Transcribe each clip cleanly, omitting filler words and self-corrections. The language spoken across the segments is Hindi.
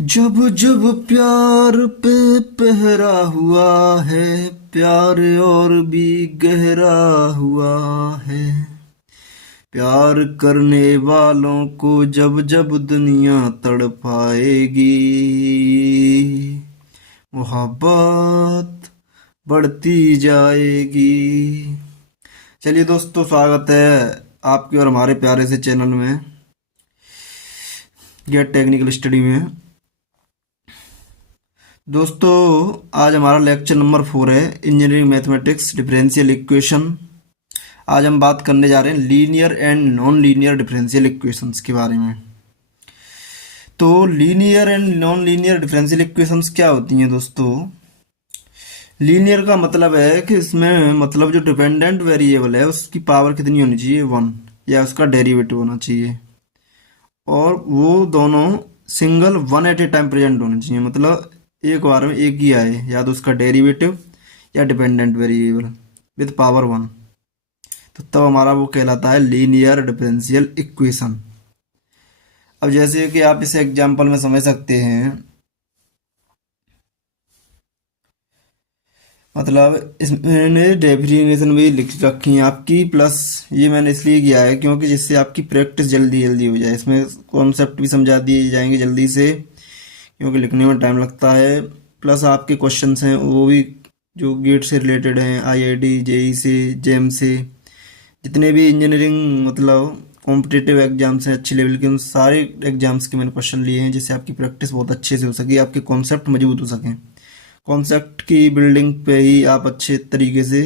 जब जब प्यार पे पहरा हुआ है, प्यार और भी गहरा हुआ है। प्यार करने वालों को जब जब दुनिया तड़पाएगी, मोहब्बत बढ़ती जाएगी। चलिए दोस्तों, स्वागत है आपके और हमारे प्यारे से चैनल में, गेट टेक्निकल स्टडी में। दोस्तों, आज हमारा लेक्चर नंबर 4 है, इंजीनियरिंग मैथमेटिक्स डिफरेंशियल इक्वेशन। आज हम बात करने जा रहे हैं linear and non linear differential equations के बारे में। तो linear and non linear differential equations क्या होती हैं दोस्तों? लीनियर का मतलब है कि इसमें मतलब जो डिपेंडेंट वेरिएबल है उसकी पावर कितनी होनी चाहिए, 1, या उसका डेरिवेटिव होना चाहिए, और वो दोनों single one at a time present होने चाहिए। मतलब एक बार में एक ही आए, या तो उसका डेरिवेटिव या डिपेंडेंट वेरिएबल विद पावर 1, तो तब हमारा वो कहलाता है लीनियर डिफरेंशियल इक्वेशन। अब जैसे कि आप इसे एग्जांपल में समझ सकते हैं, मतलब इसमें डेफिनेशन भी लिख रखी है आपकी, प्लस ये मैंने इसलिए किया है क्योंकि जिससे आपकी प्रैक्टिस जल्दी जल्दी हो जाए। इसमें कॉन्सेप्ट भी समझा दिए जाएंगे जल्दी से, क्योंकि लिखने में टाइम लगता है। प्लस आपके क्वेश्चंस हैं वो भी जो गेट से रिलेटेड हैं, आईआईटी, जेई से, जेम से, जितने भी इंजीनियरिंग मतलब कॉम्पिटिटिव एग्जाम्स हैं अच्छी लेवल के, उन सारे एग्जाम्स के मैंने क्वेश्चन लिए हैं, जिससे आपकी प्रैक्टिस बहुत अच्छे से हो सके, आपके कॉन्सेप्ट मजबूत हो सकें। कॉन्सेप्ट की बिल्डिंग पे ही आप अच्छे तरीके से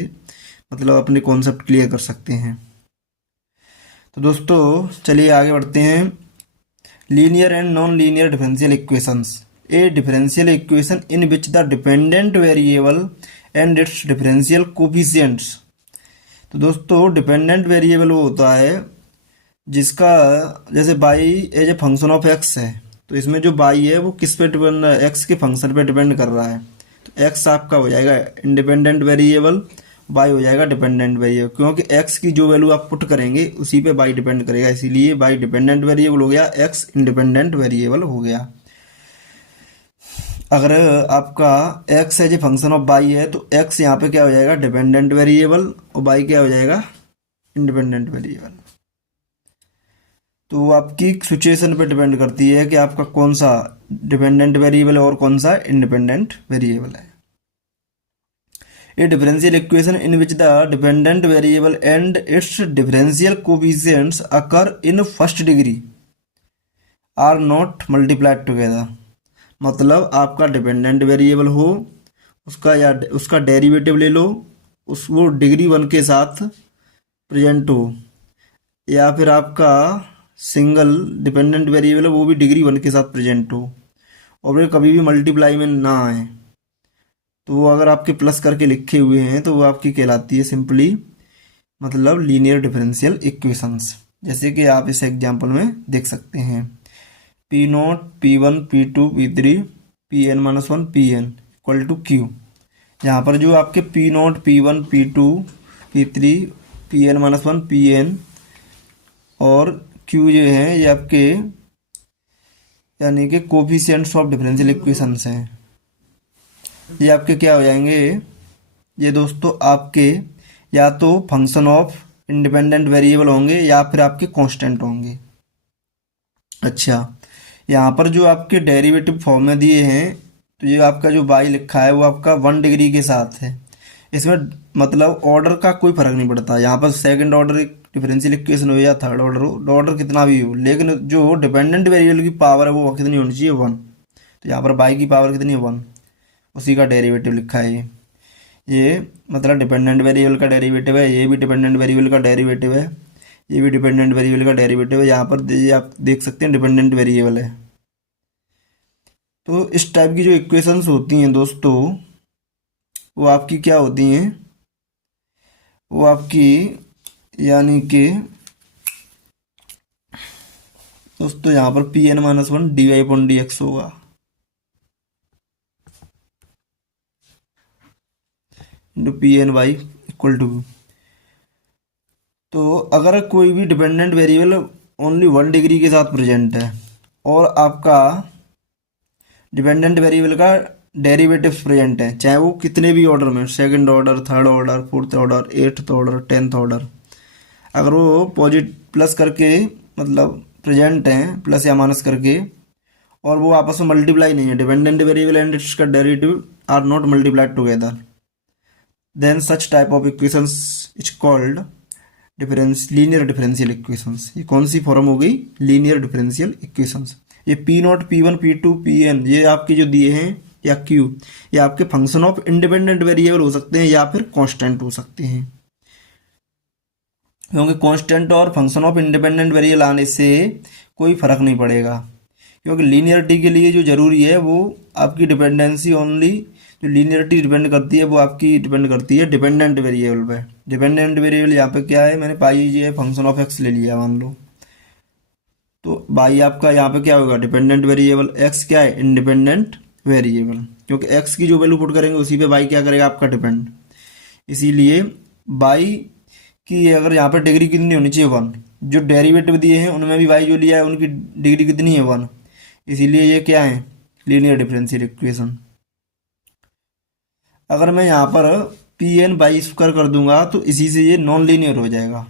मतलब अपने कॉन्सेप्ट क्लियर कर सकते हैं। तो दोस्तों चलिए आगे बढ़ते हैं। Linear and non linear differential equations, a differential equation in which the dependent variable and its differential coefficients. तो दोस्तों डिपेंडेंट वेरिएबल वो होता है जिसका, जैसे y as a function of x है, तो इसमें जो बाई है वो किस पे डिपेंड, एक्स के फंक्शन पे डिपेंड कर रहा है। तो एक्स आपका हो जाएगा इंडिपेंडेंट वेरिएबल, बाई हो जाएगा डिपेंडेंट वेरिएबल, क्योंकि एक्स की जो वैल्यू आप पुट करेंगे उसी पे बाई डिपेंड करेगा, इसीलिए बाई डिपेंडेंट वेरिएबल हो गया, एक्स इंडिपेंडेंट वेरिएबल हो गया। अगर आपका x as a function of y है तो एक्स यहाँ पे क्या हो जाएगा, डिपेंडेंट वेरिएबल, और बाई क्या हो जाएगा, इंडिपेंडेंट वेरिएबल। तो वो आपकी सिचुएशन पे डिपेंड करती है कि आपका कौन सा डिपेंडेंट वेरिएबल है और कौन सा इंडिपेंडेंट वेरिएबल है। A differential equation in which the dependent variable and its differential coefficients occur in first degree are not multiplied together. मतलब आपका डिपेंडेंट वेरिएबल हो, उसका या उसका डेरिवेटिव ले लो, उस वो डिग्री 1 के साथ प्रेजेंट हो, या फिर आपका सिंगल डिपेंडेंट वेरिएबल है वो भी डिग्री 1 के साथ प्रेजेंट हो, और वे कभी भी मल्टीप्लाई में ना आए, तो वो अगर आपके प्लस करके लिखे हुए हैं तो वो आपकी कहलाती है सिंपली मतलब लीनियर डिफरेंशियल इक्वेशंस। जैसे कि आप इस एग्जांपल में देख सकते हैं, p naught p one p two p three p n minus one p n equal to q. यहाँ पर जो आपके p naught p one p two p three p n minus one p n और क्यू जो है ये आपके यानी कि कोफिशिएंट्स ऑफ डिफरेंशियल इक्वेशंस हैं। ये आपके क्या हो जाएंगे, ये दोस्तों आपके या तो फंक्शन ऑफ इंडिपेंडेंट वेरिएबल होंगे या फिर आपके कांस्टेंट होंगे। अच्छा, यहाँ पर जो आपके डेरिवेटिव फॉर्म में दिए हैं, तो ये आपका जो बाई लिखा है वो आपका 1 डिग्री के साथ है। इसमें मतलब ऑर्डर का कोई फर्क नहीं पड़ता, यहाँ पर सेकंड ऑर्डर डिफरेंशियल इक्वेशन हो या थर्ड ऑर्डर हो, ऑर्डर कितना भी हो, लेकिन जो डिपेंडेंट वेरिएबल की पावर है वो कितनी होनी चाहिए, 1। तो यहाँ पर बाई की पावर कितनी है, 1, उसी का डेरिवेटिव लिखा है ये मतलब डिपेंडेंट वेरिएबल का डेरिवेटिव है, ये भी डिपेंडेंट वेरिएबल का डेरिवेटिव है, ये भी डिपेंडेंट वेरिएबल का डेरिवेटिव है। यहाँ पर ये आप देख सकते हैं डिपेंडेंट वेरिएबल है। तो इस टाइप की जो इक्वेशंस होती हैं दोस्तों, वो आपकी क्या होती हैं, वो आपकी यानी कि दोस्तों यहाँ पर p n minus one d y upon d x होगा, into p n y equal to. तो अगर कोई भी डिपेंडेंट वेरिएबल ओनली 1 डिग्री के साथ प्रेजेंट है और आपका डिपेंडेंट वेरिएबल का डेरिवेटिव्स प्रेजेंट है, चाहे वो कितने भी ऑर्डर में, second order, third order, fourth order, eighth order, tenth order, अगर वो पॉजिटिव प्लस करके मतलब प्रेजेंट हैं, प्लस या माइनस करके, और वो आपस में मल्टीप्लाई नहीं है, डिपेंडेंट वेरिएबल एंड इसका derivative are not multiplied together, then such type of equations is called linear differential equations. ये कौन सी फॉर्म हो गई? Linear differential equations. ये p naught, p one, p two, p n, ये आपके जो दिए हैं, या क्यू, ये आपके फंक्शन ऑफ इंडिपेंडेंट वेरिएबल हो सकते हैं या फिर कांस्टेंट हो सकते हैं, क्योंकि कांस्टेंट और फंक्शन ऑफ इंडिपेंडेंट वेरिएबल आने से कोई फर्क नहीं पड़ेगा, क्योंकि लीनियरिटी के लिए जो जरूरी है वो आपकी डिपेंडेंसी ओनली, जो लीनियरिटी डिपेंड करती है वो आपकी डिपेंड करती है डिपेंडेंट वेरिएबल पे। डिपेंडेंट वेरिएबल यहाँ पे क्या है, मैंने पाई जी फंक्शन ऑफ एक्स ले लिया मान लो, तो बाई आपका यहाँ पे क्या होगा? Dependent variable. एक्स क्या है? इंडिपेंडेंट वेरिएबल, क्योंकि एक्स की जो वैल्यू पुट करेंगे उसी पे बाई क्या करेगा? आपका डिपेंड। इसीलिए बाई की अगर यहाँ पर डिग्री कितनी होनी चाहिए? 1। जो डेरिवेटिव दिए हैं उनमें भी बाई जो लिया है उनकी डिग्री कितनी है? 1। इसीलिए ये क्या है? Linear differential equation. अगर मैं यहाँ पर पी एन बाई स्क्वायर कर दूंगा तो इसी से ये नॉन लीनियर हो जाएगा,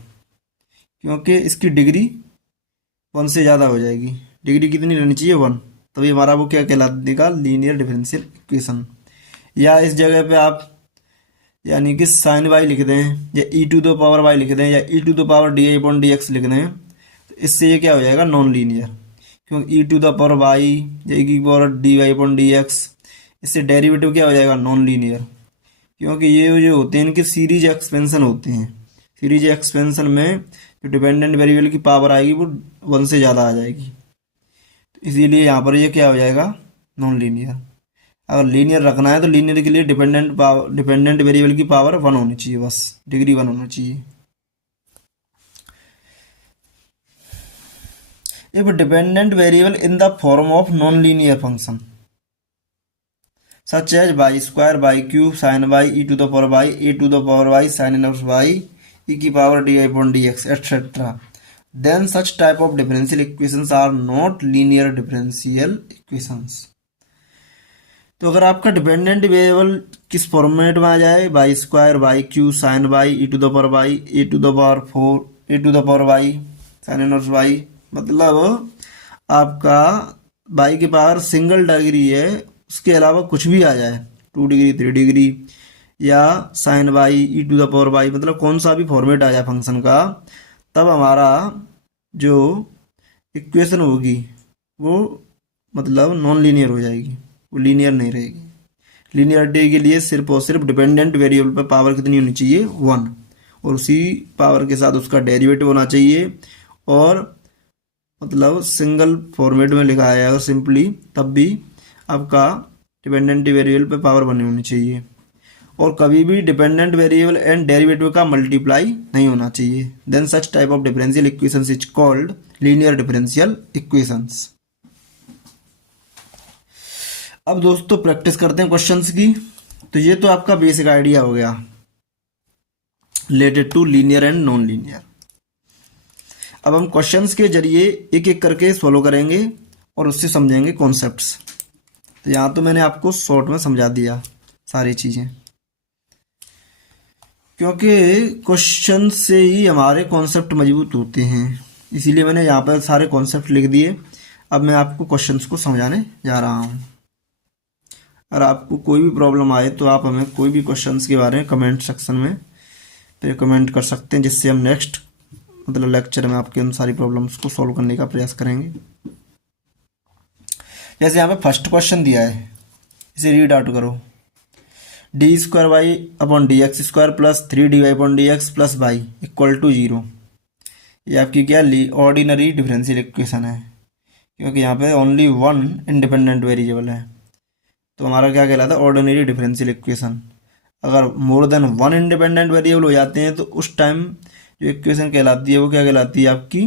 क्योंकि इसकी डिग्री 1 से ज़्यादा हो जाएगी। डिग्री कितनी रहनी चाहिए? 1। तो ये हमारा वो क्या कहला देगा? Linear differential equation. या इस जगह पे आप यानी कि साइन वाई लिख दें, या e to the power y लिख दें, या e to the power d I upon d x लिख दें, तो इससे ये क्या हो जाएगा? नॉन लीनियर, क्योंकि e to the power y या ई की power d y upon d x, इससे डेरिवेटिव क्या हो जाएगा? नॉन लीनियर, क्योंकि ये जो होते हैं इनके सीरीज एक्सपेंशन होते हैं। सीरीज एक्सपेंशन में जो डिपेंडेंट वेरिएबल की पावर आएगी वो 1 से ज़्यादा आ जाएगी, तो इसीलिए यहाँ पर ये क्या हो जाएगा? Non linear. अगर लीनियर रखना है तो लीनियर के लिए डिपेंडेंट वेरिएबल की पावर 1 होनी चाहिए, बस डिग्री 1 होना चाहिए। If dependent variable in the form of non linear function such as y square, y cube, sine y, e to the power y, a to the power y, sine inverse y, e की power d I upon d x etcetera, then such type of differential equations are not linear differential equations. तो अगर आपका डिपेंडेंट वेरिएबल किस फॉर्मेट में आ जाए? Y square, y cube, sine y, e to the power y, a to the power 4, a to the power y, sine inverse y, मतलब आपका बाई की पावर सिंगल डिग्री है, उसके अलावा कुछ भी आ जाए, 2 डिग्री, 3 डिग्री, या sine y, e to the power y, मतलब कौन सा भी फॉर्मेट आ जाए फंक्शन का, तब हमारा जो इक्वेशन होगी वो मतलब नॉन लीनियर हो जाएगी, वो लीनियर नहीं रहेगी। लीनियरिटी के लिए सिर्फ और सिर्फ डिपेंडेंट वेरिएबल पर पावर कितनी होनी चाहिए? 1, और उसी पावर के साथ उसका डेरिवेटिव होना चाहिए, और मतलब सिंगल फॉर्मेट में लिखा है अगर सिंपली, तब भी आपका डिपेंडेंट वेरिएबल पे पावर 1 होनी चाहिए, और कभी भी डिपेंडेंट वेरिएबल एंड डेरिवेटिव का मल्टीप्लाई नहीं होना चाहिए। Then such type of differential equations is called linear differential equations. अब दोस्तों प्रैक्टिस करते हैं क्वेश्चंस की। तो ये तो आपका बेसिक आइडिया हो गया related to linear and non linear. अब हम क्वेश्चंस के जरिए एक एक करके सॉल्व करेंगे और उससे समझेंगे कॉन्सेप्ट्स। तो यहाँ तो मैंने आपको शॉर्ट में समझा दिया सारी चीज़ें, क्योंकि क्वेश्चन से ही हमारे कॉन्सेप्ट मजबूत होते हैं, इसीलिए मैंने यहाँ पर सारे कॉन्सेप्ट लिख दिए। अब मैं आपको क्वेश्चंस को समझाने जा रहा हूँ। अगर आपको कोई भी प्रॉब्लम आए तो आप हमें कोई भी क्वेश्चंस के बारे में कमेंट सेक्शन में पे कमेंट कर सकते हैं, जिससे हम नेक्स्ट मतलब लेक्चर में आपके उन सारी प्रॉब्लम्स को सॉल्व करने का प्रयास करेंगे। जैसे यहाँ पे फर्स्ट क्वेश्चन दिया है, इसे रीड आउट करो। D square y upon d x square plus 3 dy upon d x plus y equal to 0। ये आपकी क्या ऑर्डिनरी डिफरेंशियल इक्वेशन है, क्योंकि यहाँ पे ओनली 1 इंडिपेंडेंट वेरिएबल है, तो हमारा क्या कहलाता है? Ordinary differential equation. अगर मोर देन 1 इंडिपेंडेंट वेरिएबल हो जाते हैं तो उस टाइम जो इक्वेशन कहलाती है वो क्या कहलाती है? आपकी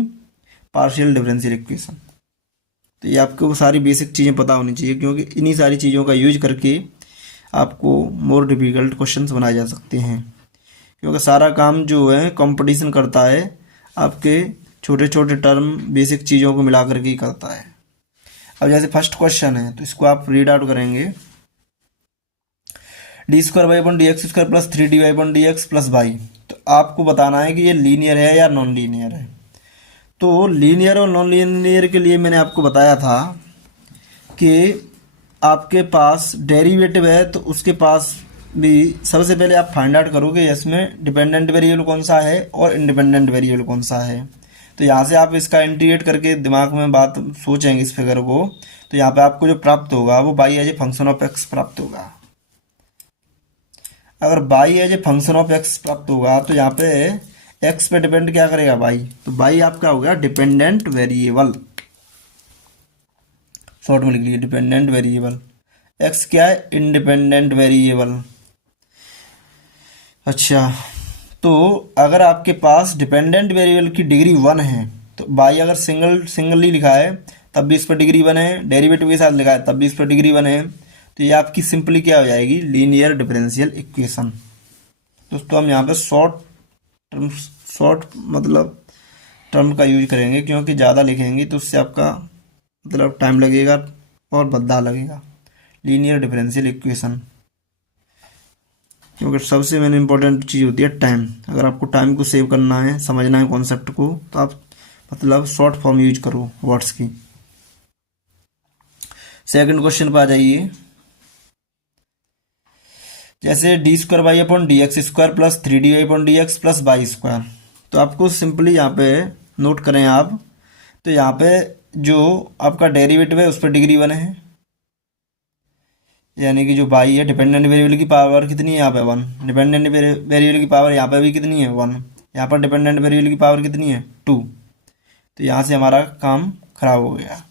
पार्शियल डिफरेंशियल इक्वेशन। तो ये आपको सारी बेसिक चीज़ें पता होनी चाहिए, क्योंकि इन्हीं सारी चीज़ों का यूज करके आपको मोर डिफिकल्ट क्वेश्चंस बनाए जा सकते हैं, क्योंकि सारा काम जो है कंपटीशन करता है, आपके छोटे छोटे टर्म बेसिक चीज़ों को मिला करके ही करता है। अब जैसे फर्स्ट क्वेश्चन है तो इसको आप रीड आउट करेंगे, d square y upon d x square plus 3 dy upon d x plus y. तो आपको बताना है कि ये लीनियर है या नॉन लीनियर है। तो लीनियर और नॉन लीनियर के लिए मैंने आपको बताया था कि आपके पास डेरिवेटिव है तो उसके पास भी सबसे पहले आप फाइंड आउट करोगे इसमें डिपेंडेंट वेरिएबल कौन सा है और इंडिपेंडेंट वेरिएबल कौन सा है। तो यहाँ से आप इसका इंटीग्रेट करके दिमाग में बात सोचेंगे इस फिगर को, तो यहाँ पे आपको जो प्राप्त होगा वो y as a function of x प्राप्त होगा। अगर y as a function of x प्राप्त होगा तो यहाँ पे एक्स पे डिपेंड क्या करेगा बाई, तो बाई आपका हो गया डिपेंडेंट वेरिएबल, शॉर्ट में लिख लीजिए डिपेंडेंट वेरिएबल। एक्स क्या है, इंडिपेंडेंट वेरिएबल। अच्छा, तो अगर आपके पास डिपेंडेंट वेरिएबल की डिग्री 1 है तो बाई अगर सिंगली लिखा है तब भी इस पर डिग्री 1 है, डेरिवेटिव के साथ लिखा है तब भी इस पर डिग्री 1 है, तो ये आपकी सिंपली क्या हो जाएगी, लीनियर डिफरेंशियल इक्वेशन। दोस्तों हम यहाँ पे शॉर्ट मतलब टर्म का यूज करेंगे, क्योंकि ज़्यादा लिखेंगे तो उससे आपका मतलब टाइम लगेगा और भद्दा लगेगा। लीनियर डिफरेंशियल इक्वेशन, क्योंकि सबसे मेन इंपॉर्टेंट चीज़ होती है टाइम। अगर आपको टाइम को सेव करना है, समझना है कॉन्सेप्ट को, तो आप मतलब शॉर्ट फॉर्म यूज करो वर्ड्स की। सेकंड क्वेश्चन पर आ जाइए। जैसे d square y upon d x square plus 3 dy upon d x plus y square. तो आपको सिंपली यहाँ पे नोट करें आप, तो यहाँ पे जो आपका डेरिवेटिव है उस पर डिग्री 1 है, यानी कि जो बाई है डिपेंडेंट वेरिएबल की पावर कितनी है यहाँ पे 1, डिपेंडेंट वेरिएबल की पावर यहाँ पे भी कितनी है 1, यहाँ पर डिपेंडेंट वेरिएबल की पावर कितनी है 2। तो यहाँ से हमारा काम खराब हो गया,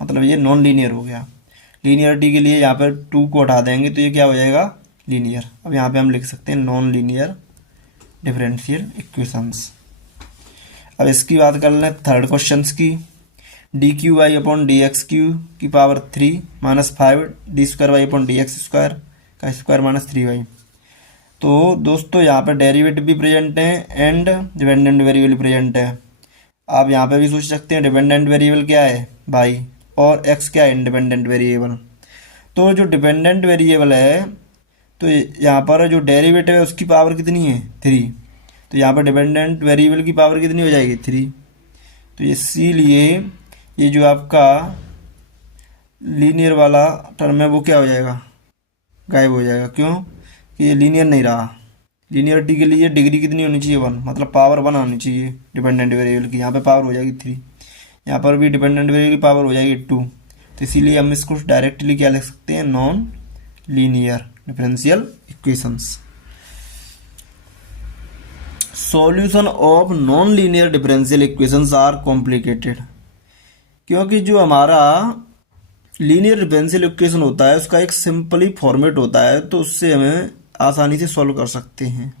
मतलब ये नॉन लीनियर हो गया। लीनियरिटी के लिए यहाँ पर 2 को हटा देंगे तो ये क्या हो जाएगा, लीनियर। अब यहाँ पे हम लिख सकते हैं नॉन लीनियर डिफरेंशियल इक्वेशंस। अब इसकी बात कर लें थर्ड क्वेश्चन की, d cube y upon d x cube की power 3 minus 5 d square y upon d x square का स्क्वायर माइनस 3y। तो दोस्तों यहाँ पे डेरिवेटिव भी प्रेजेंट है एंड डिपेंडेंट वेरिएबल प्रेजेंट है। आप यहाँ पे भी सोच सकते हैं डिपेंडेंट वेरिएबल क्या है बाई और x क्या है, इंडिपेंडेंट वेरिएबल। तो जो डिपेंडेंट वेरिएबल है तो यहाँ पर जो डेरिवेटिव है उसकी पावर कितनी है 3, तो यहाँ पर डिपेंडेंट वेरिएबल की पावर कितनी हो जाएगी 3। तो इसीलिए ये जो आपका लीनियर वाला टर्म है वो क्या हो जाएगा, गायब हो जाएगा। क्यों कि ये लीनियर नहीं रहा। लीनियरिटी के लिए डिग्री कितनी होनी चाहिए 1, मतलब पावर 1 आनी चाहिए डिपेंडेंट वेरिएबल की, यहाँ पे पावर हो जाएगी 3, यहाँ पर भी डिपेंडेंट वेरिएबल की पावर हो जाएगी 2। तो इसीलिए हम इसको डायरेक्टली क्या लिख सकते हैं, non linear differential equations. Solution of non linear differential equations are complicated, क्योंकि जो हमारा लीनियर डिफरेंशियल इक्वेशन होता है उसका एक सिंपली फॉर्मेट होता है, तो उससे हमें आसानी से सॉल्व कर सकते हैं।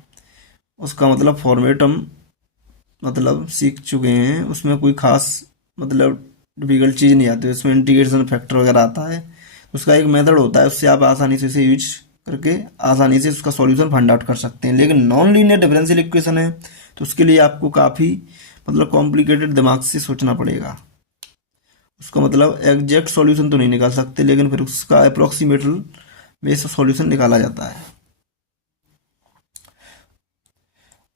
उसका मतलब फॉर्मेट हम मतलब सीख चुके हैं, उसमें कोई खास मतलब डिफिकल्ट चीज़ नहीं आती, उसमें इंटीग्रेशन फैक्टर वगैरह आता है, उसका एक मेथड होता है, उससे आप आसानी से इसे यूज करके आसानी से उसका सॉल्यूशन फाइंड आउट कर सकते हैं। लेकिन नॉन लीनियर डिफरेंशियल इक्वेशन है तो उसके लिए आपको काफ़ी मतलब कॉम्प्लिकेटेड दिमाग से सोचना पड़ेगा। उसका मतलब एग्जैक्ट सॉल्यूशन तो नहीं निकाल सकते, लेकिन फिर उसका अप्रोक्सीमेटल में से सॉल्यूशन निकाला जाता है।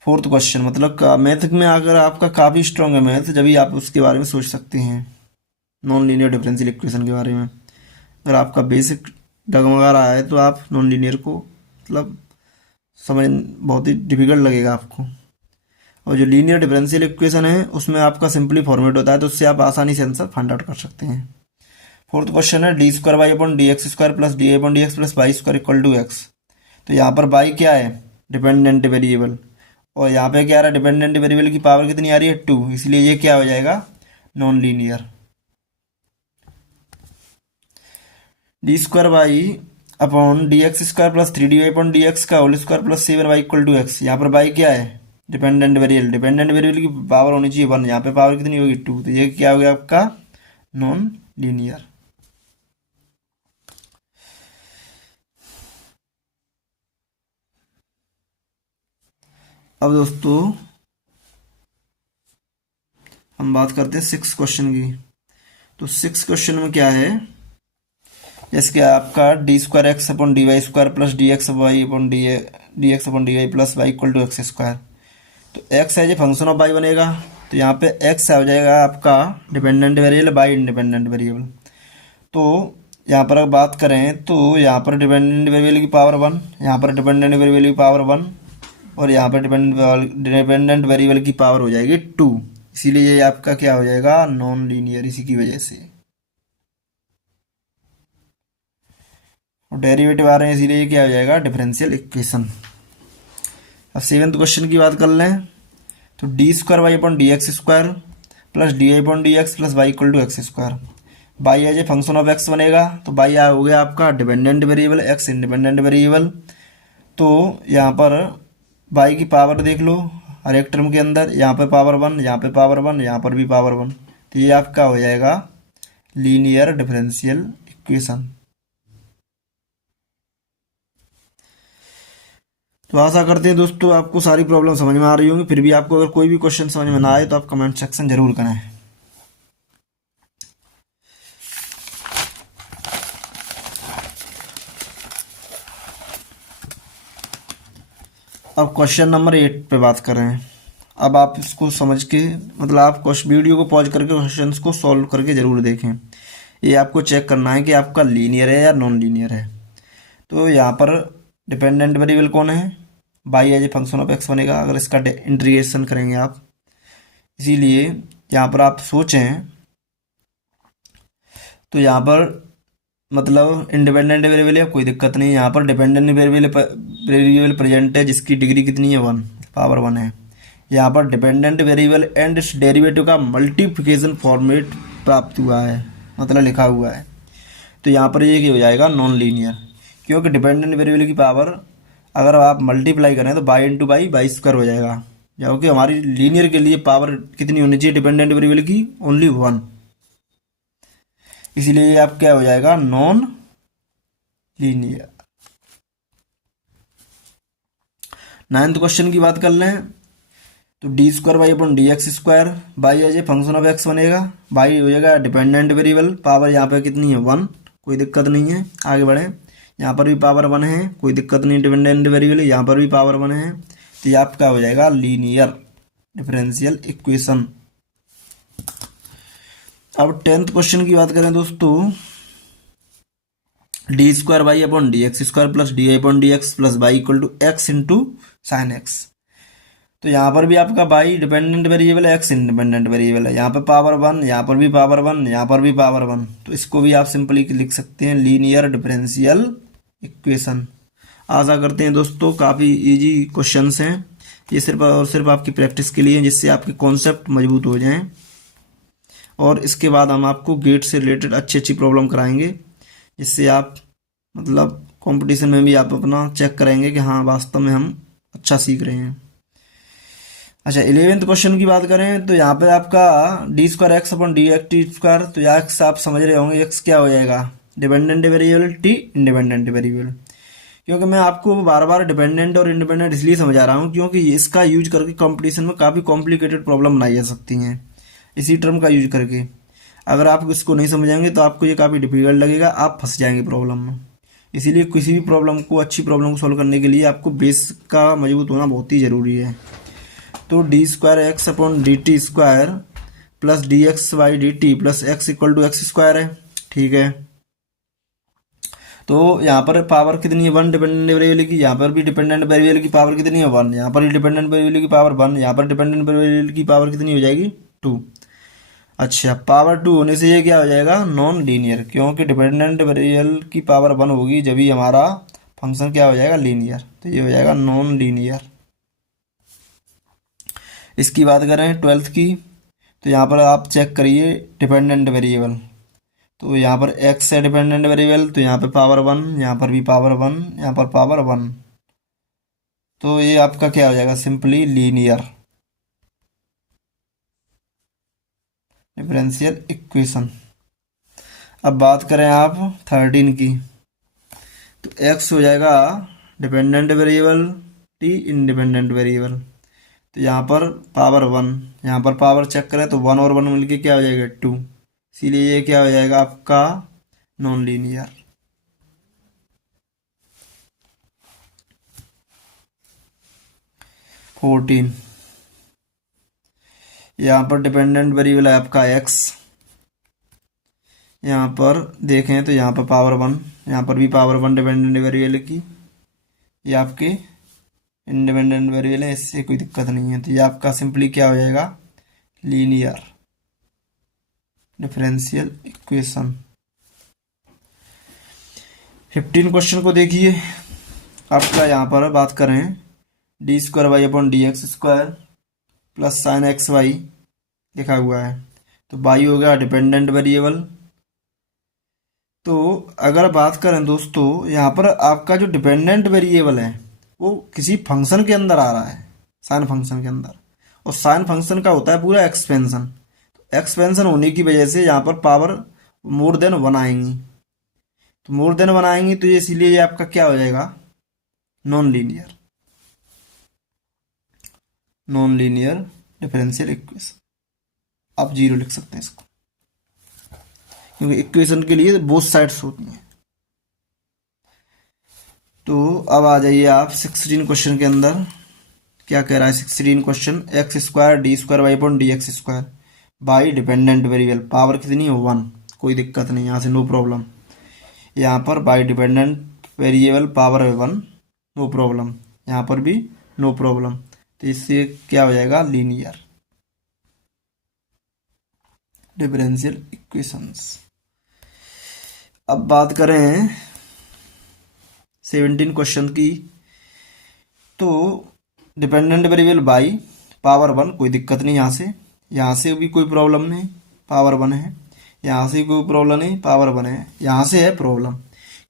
फोर्थ क्वेश्चन, मतलब मैथ में अगर आपका काफ़ी स्ट्रॉन्ग है मैथ, जब भी आप उसके बारे में सोच सकते हैं नॉन लीनियर डिफरेंशियल इक्वेशन के बारे में। अगर आपका बेसिक डगमगा रहा है तो आप नॉन लीनियर को मतलब समझ बहुत ही डिफिकल्ट लगेगा आपको। और जो लीनियर डिफरेंशियल इक्वेशन है उसमें आपका सिंपली फॉर्मेट होता है, तो उससे आप आसानी से आंसर फाइंड आउट कर सकते हैं। फोर्थ क्वेश्चन है d square y upon d x square plus d upon d x plus y square equal to x. तो यहाँ पर वाई क्या है, डिपेंडेंट वेरिएबल, और यहाँ पे क्या आ रहा है, डिपेंडेंट वेरिएबल की पावर कितनी आ रही है 2, इसलिए ये क्या हो जाएगा, non linear. D square y upon d x square plus 3 dy upon d x का whole square plus 7y equal to x. यहाँ पर वाई क्या है, डिपेंडेंट वेरिएबल, डिपेंडेंट वेरिएबल की पावर होनी चाहिए 1, यहाँ पे पावर कितनी होगी 2, तो ये क्या हो गया आपका नॉन लीनियर। अब दोस्तों हम बात करते हैं 6th क्वेश्चन की। तो 6 क्वेश्चन में क्या है, जैसे कि आपका d square x upon d y square plus d x y upon d x upon d y plus y equal to x square. तो x as a function of y बनेगा, तो यहाँ पे एक्स आ जाएगा आपका dependent variable, y independent variable. तो यहाँ पर अगर बात करें तो यहाँ पर डिपेंडेंट वेरिएबल की पावर 1, यहाँ पर डिपेंडेंट वेरिएबल की पावर 1 और यहाँ पर डिपेंडेंट वेरिएबल की पावर हो जाएगी 2। इसीलिए ये आपका क्या हो जाएगा, नॉन लीनियर, इसी की वजह से। और डेरिवेटिव आ रहे हैं, इसीलिए ये क्या हो जाएगा, डिफरेंशियल इक्वेशन। अब 7th क्वेश्चन की बात कर लें, तो d square y upon d x square plus d I upon d x plus y equal to x square. Y as a function of x बनेगा, तो बाई हो गया आपका dependent variable, x independent variable. तो यहाँ पर बाई की पावर देख लो हर एक टर्म के अंदर, यहाँ पे पावर 1, यहाँ पे पावर 1, यहाँ पर भी पावर 1। तो ये आपका हो जाएगा लीनियर डिफरेंशियल इक्वेशन। तो आशा करते हैं दोस्तों आपको सारी प्रॉब्लम समझ में आ रही होंगी। फिर भी आपको अगर कोई भी क्वेश्चन समझ में ना आए तो आप कमेंट सेक्शन जरूर करें। अब क्वेश्चन नंबर 8 पे बात कर रहे हैं। अब आप इसको समझ के, मतलब आप वीडियो को पॉज करके क्वेश्चंस को सॉल्व करके ज़रूर देखें। ये आपको चेक करना है कि आपका लीनियर है या नॉन लीनियर है। तो यहाँ पर डिपेंडेंट वेरिएबल कौन है, y as a function of x बनेगा अगर इसका इंटीग्रेशन करेंगे आप। इसीलिए यहाँ पर आप सोचें तो यहाँ पर मतलब इंडिपेंडेंट वेरिएबल है, कोई दिक्कत नहीं। यहाँ पर डिपेंडेंट वेरिएबल प्रेजेंट है जिसकी डिग्री कितनी है, 1, पावर 1 है। यहाँ पर डिपेंडेंट वेरिएबल एंड इस डेरिवेटिव का मल्टीप्लिकेशन फॉर्मेट प्राप्त हुआ है, मतलब लिखा हुआ है। तो यहाँ पर ये हो जाएगा नॉन लीनियर, क्योंकि डिपेंडेंट वेरिएबल की पावर अगर आप मल्टीप्लाई करें तो by into by by square हो जाएगा, क्योंकि हमारी लीनियर के लिए पावर कितनी होनी चाहिए डिपेंडेंट वेरिएबल की, ओनली 1। इसीलिए आप क्या हो जाएगा, नॉन लीनियर। 9th क्वेश्चन की बात कर लें, तो d square y upon d x square, y as a function of x बनेगा, बाई हो जाएगा डिपेंडेंट वेरिएबल, पावर यहाँ पे कितनी है, 1, कोई दिक्कत नहीं है। आगे बढ़े, यहाँ पर भी पावर 1 है, कोई दिक्कत नहीं, डिपेंडेंट वेरिएबल, यहाँ पर भी पावर 1 है। तो ये आपका हो जाएगा लीनियर डिफरेंशियल इक्वेशन। अब 10th क्वेश्चन की बात करें दोस्तों, d square y upon d x square plus d I upon d x plus y equal to x into sine x. तो यहाँ पर भी आपका बाई डिपेंडेंट वेरिएबल है, एक्स इंडिपेंडेंट वेरिएबल है। यहाँ पर पावर 1, यहाँ पर भी पावर 1, यहाँ पर भी पावर 1। तो इसको भी आप सिंपली लिख सकते हैं लीनियर डिफरेंशियल इक्वेशन। आशा करते हैं दोस्तों काफ़ी इजी क्वेश्चंस हैं, ये सिर्फ और सिर्फ आपकी प्रैक्टिस के लिए, जिससे आपके कॉन्सेप्ट मजबूत हो जाएं। और इसके बाद हम आपको गेट से रिलेटेड अच्छी अच्छी प्रॉब्लम कराएंगे, जिससे आप मतलब कंपटीशन में भी आप अपना चेक करेंगे कि हाँ वास्तव में हम अच्छा सीख रहे हैं। अच्छा 11th क्वेश्चन की बात करें, तो यहाँ पे आपका d square x upon d x T square. तो एक्स आप समझ रहे होंगे, एक्स क्या हो जाएगा, dependent variable, T independent variable. क्योंकि मैं आपको बार बार डिपेंडेंट और इंडिपेंडेंट इसलिए समझा रहा हूँ क्योंकि इसका यूज करके कंपटीशन में काफ़ी कॉम्प्लिकेटेड प्रॉब्लम बनाई जा सकती हैं इसी टर्म का यूज करके। अगर आप इसको नहीं समझेंगे तो आपको ये काफ़ी डिफिकल्ट लगेगा, आप फंस जाएंगे प्रॉब्लम में। इसीलिए किसी भी प्रॉब्लम को, अच्छी प्रॉब्लम को सॉल्व करने के लिए आपको बेस का मजबूत होना बहुत ही ज़रूरी है। तो d square x upon d t square plus d x y d t plus x equal to x square है, ठीक है। तो यहाँ पर पावर कितनी है, 1 डिपेंडेंट वेरिएबल की, यहाँ पर भी डिपेंडेंट वेरिएबल की पावर कितनी है, 1, यहाँ पर भी डिपेंडेंट वेरिएबल की पावर 1, यहाँ पर डिपेंडेंट वेरिएबल की पावर कितनी हो जाएगी, 2। अच्छा, पावर 2 होने से ये क्या हो जाएगा, नॉन लीनियर, क्योंकि डिपेंडेंट वेरिएबल की पावर 1 होगी जब ही हमारा फंक्शन क्या हो जाएगा, लीनियर। तो ये हो जाएगा नॉन लीनियर। इसकी बात करें 12th की, तो यहाँ पर आप चेक करिए डिपेंडेंट वेरिएबल। तो यहाँ पर x है डिपेंडेंट वेरिएबल, तो यहाँ पे पावर 1, यहाँ पर भी पावर 1, यहाँ पर पावर 1। तो ये आपका क्या हो जाएगा, सिंपली लीनियर डिफरेंशियल इक्वेशन। अब बात करें आप 13 की, तो x हो जाएगा dependent variable, t independent variable. तो यहाँ पर पावर 1, यहाँ पर पावर चेक करें तो 1 और 1 मिलके क्या हो जाएगा, 2। इसीलिए ये क्या हो जाएगा आपका नॉन लीनियर। 14, यहाँ पर डिपेंडेंट वेरिएबल है आपका x, यहाँ पर देखें तो यहाँ पर पावर 1, यहाँ पर भी पावर 1 डिपेंडेंट वेरिएबल की, ये आपके इंडिपेंडेंट वेरिएबल है, इससे कोई दिक्कत नहीं है। तो ये आपका सिंपली क्या हो जाएगा लीनियर डिफरेंशियल इक्वेशन। 15 क्वेश्चन को देखिए। आपका यहाँ पर बात करें d²y/dx² plus sine x Y लिखा हुआ है, तो y हो गया डिपेंडेंट वेरिएबल। तो अगर बात करें दोस्तों, यहाँ पर आपका जो डिपेंडेंट वेरिएबल है वो किसी फंक्शन के अंदर आ रहा है, साइन फंक्शन के अंदर, और साइन फंक्शन का होता है पूरा एक्सपेंशन। तो एक्सपेंशन होने की वजह से यहाँ पर पावर मोर देन 1 आएंगी, तो मोर देन 1 आएंगी, तो ये इसीलिए ये आपका क्या हो जाएगा non linear, non linear differential equation. आप 0 लिख सकते हैं इसको, क्योंकि इक्वेशन के लिए बोथ साइड्स होती हैं। तो अब आ जाइए आप 16 क्वेश्चन के अंदर। क्या कह रहा है 16 question, x² d²y/dx², by dependent variable, power कितनी है 1, कोई दिक्कत नहीं, यहाँ से नो प्रॉब्लम। यहाँ पर बाई डिपेंडेंट वेरिएबल पावर है 1, नो प्रॉब्लम, यहाँ पर भी नो प्रॉब्लम। तो इससे क्या हो जाएगा लीनियर डिफरेंशियल इक्वेशंस। अब बात करें 17 क्वेश्चन की, तो डिपेंडेंट वेरिएबल बाई पावर 1, कोई दिक्कत नहीं, यहाँ से भी कोई प्रॉब्लम नहीं, पावर 1 है, यहाँ से कोई प्रॉब्लम नहीं, पावर 1 है, यहाँ से है प्रॉब्लम,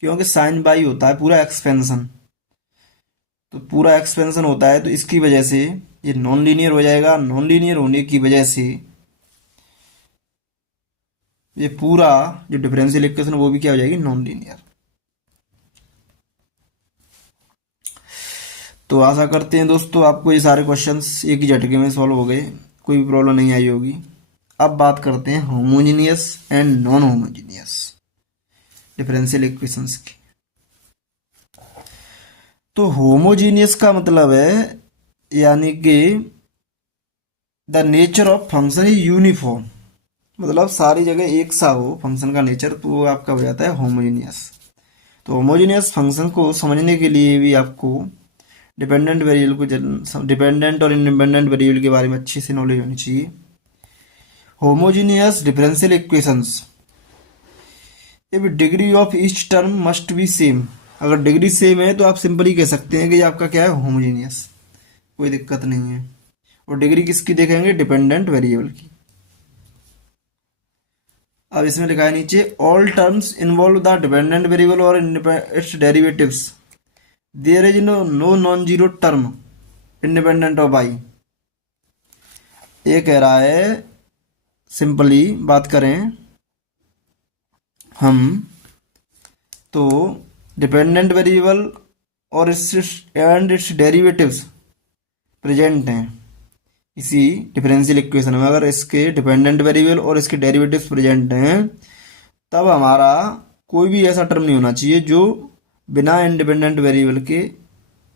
क्योंकि साइन बाई होता है पूरा एक्सपेंशन, तो पूरा एक्सपेंशन होता है, तो इसकी वजह से ये नॉन लीनियर हो जाएगा। नॉन लीनियर होने की वजह से ये पूरा जो डिफरेंशियल इक्वेशन वो भी क्या हो जाएगी नॉन लीनियर। तो आशा करते हैं दोस्तों आपको ये सारे क्वेश्चंस एक ही झटके में सॉल्व हो गए, कोई भी प्रॉब्लम नहीं आई होगी। अब बात करते हैं homogeneous and non homogeneous differential equations की। तो होमोजीनियस का मतलब है यानी कि the nature of function is uniform, मतलब सारी जगह एक सा हो फंक्शन का नेचर, तो वो आपका हो जाता है होमोजीनियस। तो होमोजीनियस फंक्शन को समझने के लिए भी आपको डिपेंडेंट वेरिएबल को, डिपेंडेंट और इंडिपेंडेंट वेरिएबल के बारे में अच्छी से नॉलेज होनी चाहिए। Homogeneous differential equations, if degree of each term must be same, अगर डिग्री सेम है तो आप सिंपली कह सकते हैं कि ये आपका क्या है होमोजीनियस, कोई दिक्कत नहीं है। और डिग्री किसकी देखेंगे डिपेंडेंट वेरिएबल की। अब इसमें लिखा है नीचे all terms involve the dependent variable और its derivatives, there is no non zero term independent of I. ये कह रहा है सिंपली बात करें हम तो डिपेंडेंट वेरिएबल और इट्स डेरिवेटिव्स प्रेजेंट हैं इसी डिफरेंशियल इक्वेशन में। अगर इसके डिपेंडेंट वेरिएबल और इसके डेरिवेटिव्स प्रेजेंट हैं तब हमारा कोई भी ऐसा टर्म नहीं होना चाहिए जो बिना इंडिपेंडेंट वेरिएबल के,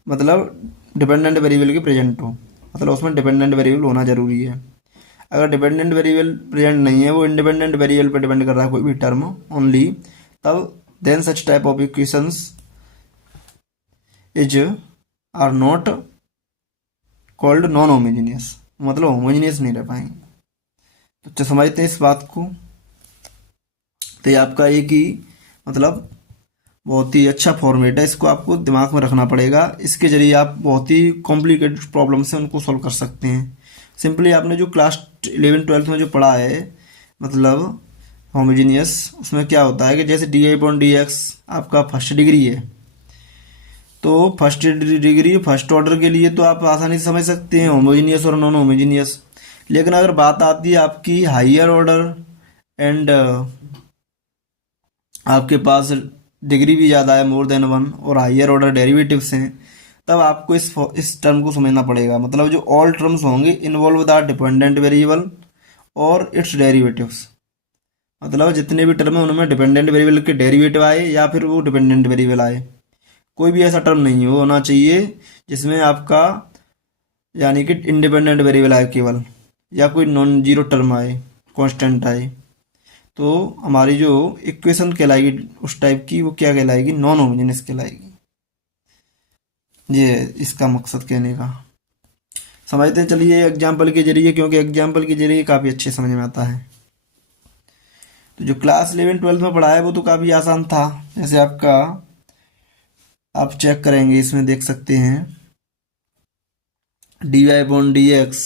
मतलब डिपेंडेंट वेरिएबल के प्रेजेंट हो, मतलब उसमें डिपेंडेंट वेरिएबल होना जरूरी है। अगर डिपेंडेंट वेरिएबल प्रेजेंट नहीं है, वो इंडिपेंडेंट वेरिएबल पर डिपेंड कर रहा है कोई भी टर्म ओनली, तब then such type of equations is are not called non homogeneous, मतलब होमोजीनियस नहीं रह पाएंगे। तो समझते हैं इस बात को। तो ये आपका एक ही मतलब बहुत ही अच्छा फॉर्मेट है, इसको आपको दिमाग में रखना पड़ेगा। इसके जरिए आप बहुत ही कॉम्प्लिकेटेड प्रॉब्लम से उनको सॉल्व कर सकते हैं। सिंपली आपने जो क्लास 11-12 में जो पढ़ा है मतलब होमोजीनियस, उसमें क्या होता है कि जैसे dy/dx आपका फर्स्ट डिग्री है, तो फर्स्ट डिग्री फर्स्ट ऑर्डर के लिए तो आप आसानी से समझ सकते हैं होमोजीनियस और नॉन होमोजीनियस। लेकिन अगर बात आती है आपकी हायर ऑर्डर एंड आपके पास डिग्री भी ज़्यादा है मोर देन 1 और हायर ऑर्डर डेरिवेटिव्स हैं, तब आपको इस टर्म को समझना पड़ेगा। मतलब जो ऑल टर्म्स होंगे इन्वॉल्व द डिपेंडेंट वेरिएबल और इट्स डेरिवेटिव्स, मतलब जितने भी टर्म है उनमें डिपेंडेंट वेरिएबल के डेरिवेटिव आए या फिर वो डिपेंडेंट वेरिएबल आए। कोई भी ऐसा टर्म नहीं हो होना चाहिए जिसमें आपका यानी कि इंडिपेंडेंट वेरिएबल आए केवल, या कोई नॉन जीरो टर्म आए, कांस्टेंट आए। तो हमारी जो इक्वेशन कहलाएगी उस टाइप की, वो क्या कहलाएगी, नॉन होमोजेनियस कहलाएगी। ये इसका मकसद कहने का। समझते हैं चलिए एग्जाम्पल के जरिए, क्योंकि एग्जाम्पल के जरिए काफ़ी अच्छे समझ में आता है। तो जो क्लास 11 12 में पढ़ा है वो तो काफ़ी आसान था। जैसे आपका आप चेक करेंगे इसमें देख सकते हैं d y upon d x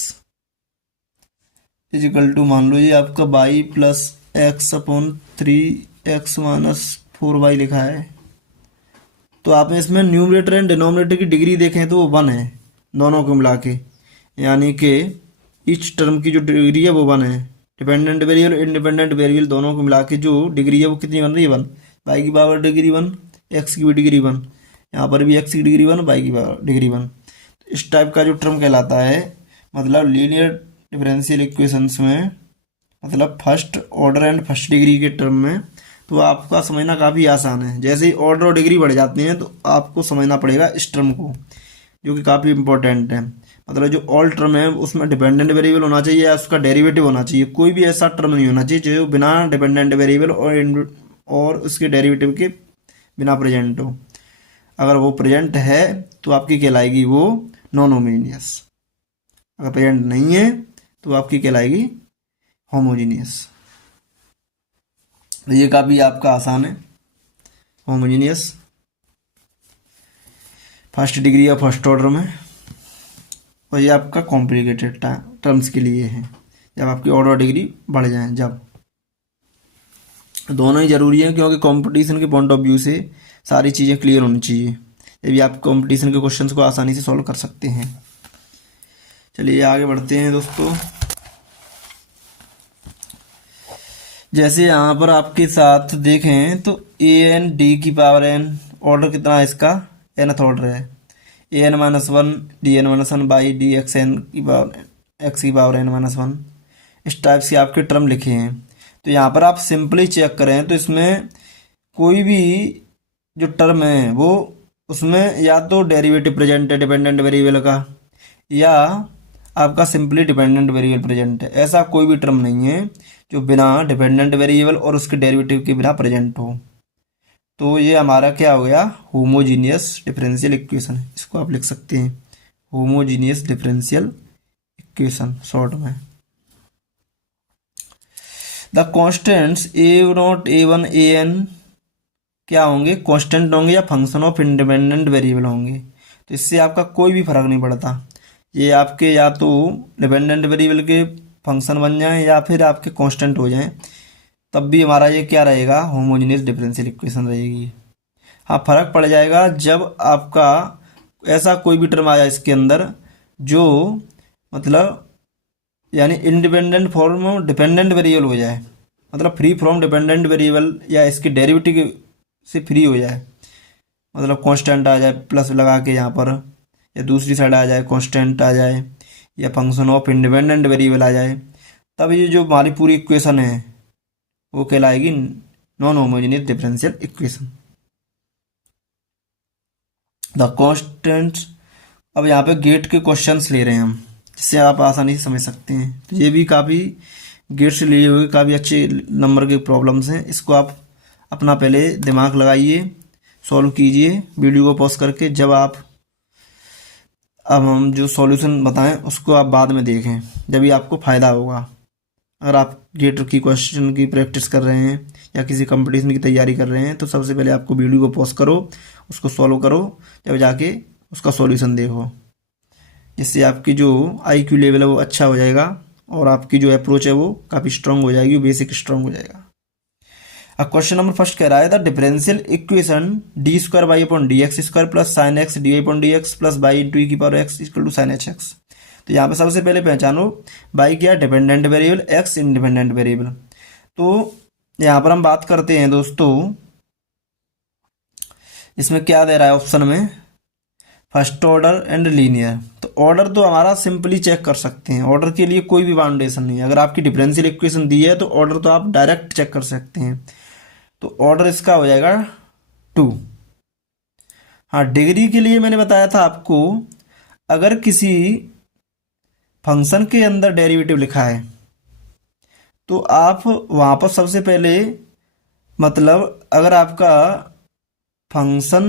equal to, मान लो ये आपका y plus x upon 3x minus 4y लिखा है। तो आपने इसमें न्यूमरेटर एंड डिनोमिनेटर की डिग्री देखें तो वो 1 है दोनों को मिला के, यानी कि ईच टर्म की जो डिग्री है वो 1 है। डिपेंडेंट वेरिएबल इंडिपेंडेंट वेरिएबल दोनों को मिला के जो डिग्री है वो कितनी बन रही है, 1। वाई की पावर डिग्री 1, एक्स की भी डिग्री 1, यहाँ पर भी एक्स की डिग्री 1, वाई की पावर डिग्री 1। इस टाइप का जो टर्म कहलाता है, मतलब लीनियर डिफरेंशियल इक्वेशंस में, मतलब first order and first degree के टर्म में, तो आपका समझना काफ़ी आसान है। जैसे ही ऑर्डर और डिग्री बढ़ जाती हैं तो आपको समझना पड़ेगा इस टर्म को, जो कि काफ़ी इंपॉर्टेंट है। मतलब जो ऑल टर्म है उसमें डिपेंडेंट वेरिएबल होना चाहिए या उसका डेरिवेटिव होना चाहिए। कोई भी ऐसा टर्म नहीं होना चाहिए जो बिना डिपेंडेंट वेरिएबल और उसके डेरिवेटिव के बिना प्रेजेंट हो। अगर वो प्रेजेंट है तो आपकी कहलाएगी वो नॉन होमोजीनियस, अगर प्रेजेंट नहीं है तो आपकी कहलाएगी होमोजीनियस। तो ये काफ़ी आपका आसान है, होमोजीनियस फर्स्ट डिग्री या फर्स्ट ऑर्डर में। और ये आपका कॉम्प्लिकेटेड टर्म्स के लिए है, जब आपकी ऑर्डर डिग्री बढ़ जाए। जब दोनों ही ज़रूरी है, क्योंकि कंपटीशन के पॉइंट ऑफ व्यू से सारी चीज़ें क्लियर होनी चाहिए, तभी आप कंपटीशन के क्वेश्चंस को आसानी से सॉल्व कर सकते हैं। चलिए आगे बढ़ते हैं दोस्तों। जैसे यहाँ पर आपके साथ देखें तो ए एन डी की पावर एन, ऑर्डर कितना है इसका, nth ऑर्डर है। A n minus 1 d n minus 1 by d x n की पावर एक्स की पावर एन माइनस 1, इस टाइप से आपके टर्म लिखे हैं। तो यहाँ पर आप सिंपली चेक करें तो इसमें कोई भी जो टर्म है वो, उसमें या तो डेरिवेटिव प्रेजेंट है डिपेंडेंट वेरिएबल का, या आपका सिंपली डिपेंडेंट वेरिएबल प्रेजेंट है। ऐसा कोई भी टर्म नहीं है जो बिना डिपेंडेंट वेरिएबल और उसके डेरिवेटिव के बिना प्रेजेंट हो। तो ये हमारा क्या हो गया, होमोजीनियस डिफरेंशियल इक्वेशन। इसको आप लिख सकते हैं होमोजीनियस डिफरेंशियल इक्वेशन शॉर्ट में। The constants a naught a one a n क्या होंगे, कांस्टेंट होंगे या फंक्शन ऑफ इंडिपेंडेंट वेरिएबल होंगे। तो इससे आपका कोई भी फर्क नहीं पड़ता, ये आपके या तो डिपेंडेंट वेरिएबल के फंक्शन बन जाएं या फिर आपके कांस्टेंट हो जाएं, तब भी हमारा ये क्या रहेगा, होमोजेनियस डिफरेंशियल इक्वेशन रहेगी। हाँ, फर्क पड़ जाएगा जब आपका ऐसा कोई भी टर्म आया इसके अंदर जो मतलब यानी इंडिपेंडेंट फॉर्म डिपेंडेंट वेरिएबल हो जाए, मतलब फ्री फ्रॉम डिपेंडेंट वेरिएबल या इसके डेरिवेटिव से फ्री हो जाए, मतलब कांस्टेंट आ जाए प्लस लगा के यहाँ पर, या दूसरी साइड आ जाए कांस्टेंट आ जाए, या फंक्शन ऑफ इंडिपेंडेंट वेरिएबल आ जाए, तब ये जो हमारी पूरी इक्वेशन है वो कहलाएगी non homogeneous differential equation. The constants, अब यहाँ पे गेट के क्वेश्चंस ले रहे हैं हम, जिससे आप आसानी से समझ सकते हैं। तो ये भी काफ़ी गेट से लिए हुए काफ़ी अच्छे नंबर के प्रॉब्लम्स हैं। इसको आप अपना पहले दिमाग लगाइए, सॉल्व कीजिए वीडियो को पॉज करके। जब आप अब हम जो सॉल्यूशन बताएं उसको आप बाद में देखें, जब भी आपको फ़ायदा होगा। अगर आप गेट की क्वेश्चन की प्रैक्टिस कर रहे हैं या किसी कंपटीशन की तैयारी कर रहे हैं तो सबसे पहले आपको वीडियो को पॉज करो, उसको सॉल्व करो, जब जाके उसका सॉल्यूशन देखो, जिससे आपकी जो IQ लेवल है वो अच्छा हो जाएगा और आपकी जो अप्रोच है वो काफ़ी स्ट्रांग हो जाएगी, बेसिक स्ट्रांग हो जाएगा। अब क्वेश्चन नंबर फर्स्ट कह रहा है the differential equation d square y upon d x square plus sine x d y upon d x plus y into e की power x equal to sine h x. तो यहाँ पे सबसे पहले पहचानो बाई क्या, dependent variable, x independent variable. तो यहाँ पर हम बात करते हैं दोस्तों, इसमें क्या दे रहा है ऑप्शन में, फर्स्ट ऑर्डर एंड लीनियर। तो ऑर्डर तो हमारा सिंपली चेक कर सकते हैं, ऑर्डर के लिए कोई भी बाउंडेशन नहीं है। अगर आपकी डिफरेंशियल इक्वेशन दी है तो ऑर्डर तो आप डायरेक्ट चेक कर सकते हैं। तो ऑर्डर इसका हो जाएगा 2। हाँ, डिग्री के लिए मैंने बताया था आपको, अगर किसी फंक्शन के अंदर डेरिवेटिव लिखा है तो आप वहाँ पर सबसे पहले, मतलब अगर आपका फंक्शन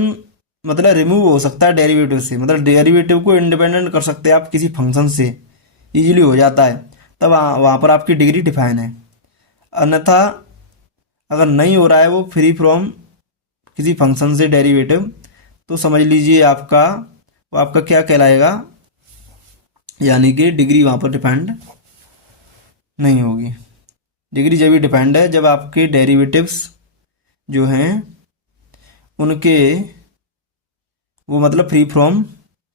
मतलब रिमूव हो सकता है डेरिवेटिव से, मतलब डेरिवेटिव को इंडिपेंडेंट कर सकते हैं आप किसी फंक्शन से, इजीली हो जाता है, तब वहाँ पर आपकी डिग्री डिफाइन है। अन्यथा अगर नहीं हो रहा है वो फ्री फ्रॉम किसी फंक्शन से डेरिवेटिव, तो समझ लीजिए आपका वो आपका क्या कहलाएगा, यानी कि डिग्री वहाँ पर डिपेंड नहीं होगी। डिग्री जब भी डिपेंड है जब आपके डेरिवेटिव्स जो हैं उनके वो मतलब फ्री फ्रॉम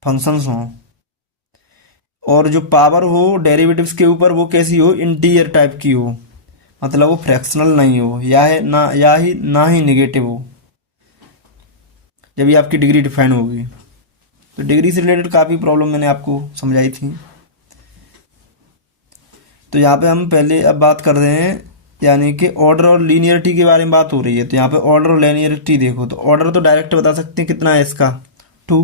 फंक्शंस हों, और जो पावर हो डेरिवेटिव्स के ऊपर वो कैसी हो, इंटीजर टाइप की हो, मतलब वो फ्रैक्शनल नहीं हो, ना ही निगेटिव हो, जब ये आपकी डिग्री डिफाइन होगी। तो डिग्री से रिलेटेड काफ़ी प्रॉब्लम मैंने आपको समझाई थी। तो यहाँ पे हम पहले अब बात कर रहे हैं, यानी कि ऑर्डर और लीनियरिटी के बारे में बात हो रही है। तो यहाँ पे ऑर्डर और लीनियरिटी देखो, तो ऑर्डर तो डायरेक्ट बता सकते हैं कितना है इसका, 2।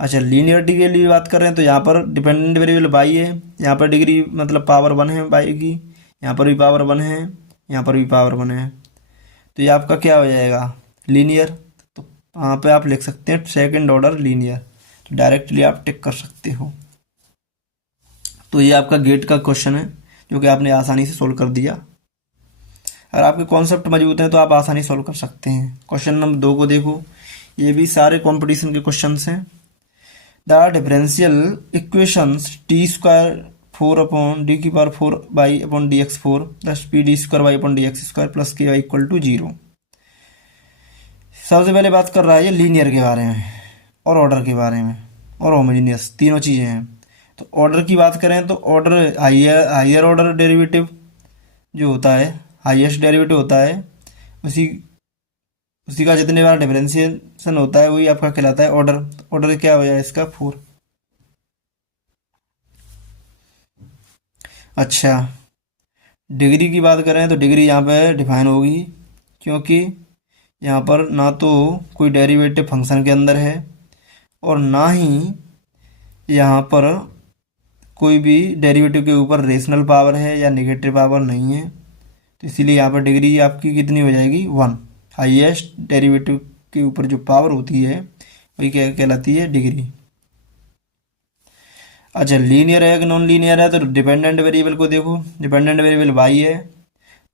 अच्छा, लीनियरिटी के लिए बात कर रहे हैं तो यहाँ पर डिपेंडेंट वेरिएबल बाई है, यहाँ पर डिग्री मतलब पावर 1 है बाई की, यहाँ पर भी पावर 1 है, यहाँ पर भी पावर 1 है। तो ये आपका क्या हो जाएगा, लीनियर। तो वहाँ पे आप लिख सकते हैं सेकंड ऑर्डर लीनियर, तो डायरेक्टली आप टिक कर सकते हो। तो ये आपका गेट का क्वेश्चन है जो कि आपने आसानी से सोल्व कर दिया। अगर आपके कॉन्सेप्ट मजबूत हैं तो आप आसानी सोल्व कर सकते हैं। क्वेश्चन नंबर 2 को देखो, ये भी सारे कंपटीशन के क्वेश्चंस हैं। The differential equations t square 4 upon d की power 4 y upon d x 4 plus p d square y upon d x square plus k y equal to 0। सबसे पहले बात कर रहा है ये लीनियर के बारे में और ऑर्डर के बारे में और होमोजीनियस, तीनों चीज़ें हैं। तो ऑर्डर की बात करें तो ऑर्डर हाइयर ऑर्डर डेरिवेटिव जो होता है, हाईएस्ट डेरिवेटिव होता है, उसी उसी का जितने बार डिफरेंशिएशन होता है वही आपका कहलाता है ऑर्डर। ऑर्डर क्या हो जाए इसका 4। अच्छा, डिग्री की बात करें तो डिग्री यहाँ पे डिफाइन होगी, क्योंकि यहाँ पर ना तो कोई डेरिवेटिव फंक्शन के अंदर है और ना ही यहाँ पर कोई भी डेरिवेटिव के ऊपर रेशनल पावर है या नेगेटिव पावर नहीं है। तो इसीलिए यहाँ पर डिग्री आपकी कितनी हो जाएगी, 1। हाईएस्ट डेरिवेटिव के ऊपर जो पावर होती है वही क्या कहलाती है, डिग्री। अच्छा, लीनियर है कि नॉन लीनियर है, तो डिपेंडेंट वेरिएबल को देखो, डिपेंडेंट वेरिएबल वाई है,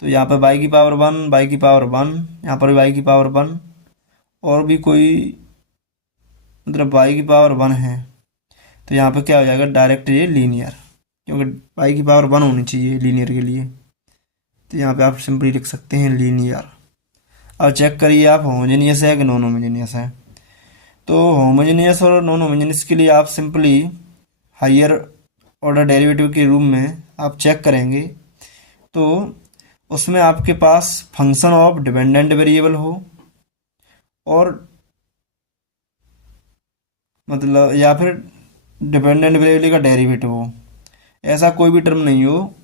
तो यहाँ पर वाई की पावर 1, वाई की पावर 1, यहाँ पर भी वाई की पावर 1, और भी कोई मतलब वाई की पावर 1 है, तो यहाँ पे क्या हो जाएगा, डायरेक्ट ये लीनियर, क्योंकि वाई की पावर 1 होनी चाहिए लीनियर के लिए। तो यहाँ पे आप सिंपली लिख सकते हैं लीनियर। अब चेक करिए आप होमोजेनियस है कि नॉन होमोजेनियस है। तो होमोजेनियस और नॉन होमोजेनियस के लिए आप सिंपली हायर ऑर्डर डेरिवेटिव के रूप में आप चेक करेंगे तो उसमें आपके पास फंक्शन ऑफ डिपेंडेंट वेरिएबल हो और मतलब या फिर डिपेंडेंट वेरिएबल का डेरिवेटिव हो। ऐसा कोई भी टर्म नहीं हो